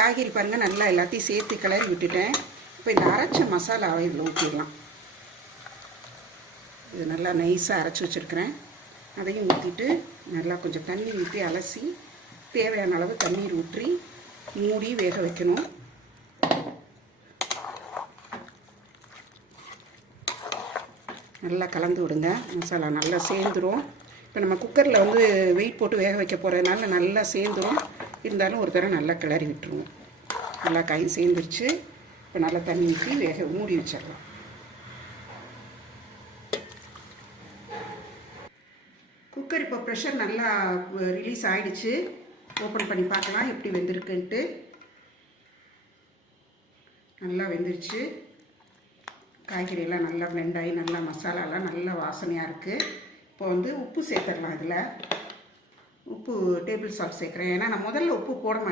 காய்கறி பாருங்கள் நல்லா எல்லாத்தையும் சேர்த்து கிளறி விட்டுட்டேன். இப்போ இந்த அரைச்ச மசாலாவை இதில் ஊற்றிடலாம். இது நல்லா நைஸாக அரைச்சி வச்சுருக்கிறேன். அதையும் ஊற்றிட்டு நல்லா கொஞ்சம் தண்ணி ஊற்றி அலசி தேவையான அளவு தண்ணீர் ஊற்றி மூடி வேக வைக்கணும். நல்லா கலந்து விடுங்க. மசாலா நல்லா சேர்ந்துடும். இப்போ நம்ம குக்கரில் வந்து வெயிட் போட்டு வேக வைக்க போகிறதுனால நல்லா சேர்ந்துடும். இருந்தாலும் ஒரு தடவை நல்லா கிளறி விட்டுருவோம். நல்லா காயும் சேர்ந்துருச்சு. இப்போ நல்லா தண்ணி ஊற்றி மூடி வச்சிடலாம். குக்கர் இப்போ ப்ரெஷர் நல்லா ரிலீஸ் ஆகிடுச்சு. ஓப்பன் பண்ணி பார்க்கலாம் எப்படி வெந்திருக்குன்ட்டு. நல்லா வெந்துருச்சு. காய்கறியெல்லாம் நல்லா பிளெண்ட் ஆகி நல்லா மசாலாலாம் நல்லா வாசனையாக இருக்குது. இப்போ வந்து உப்பு சேர்த்துடலாம். இதில் உப்பு டேபிள் சால்ட் சேர்க்குறேன். ஏன்னா நான் முதல்ல உப்பு போட மாட்டேன்.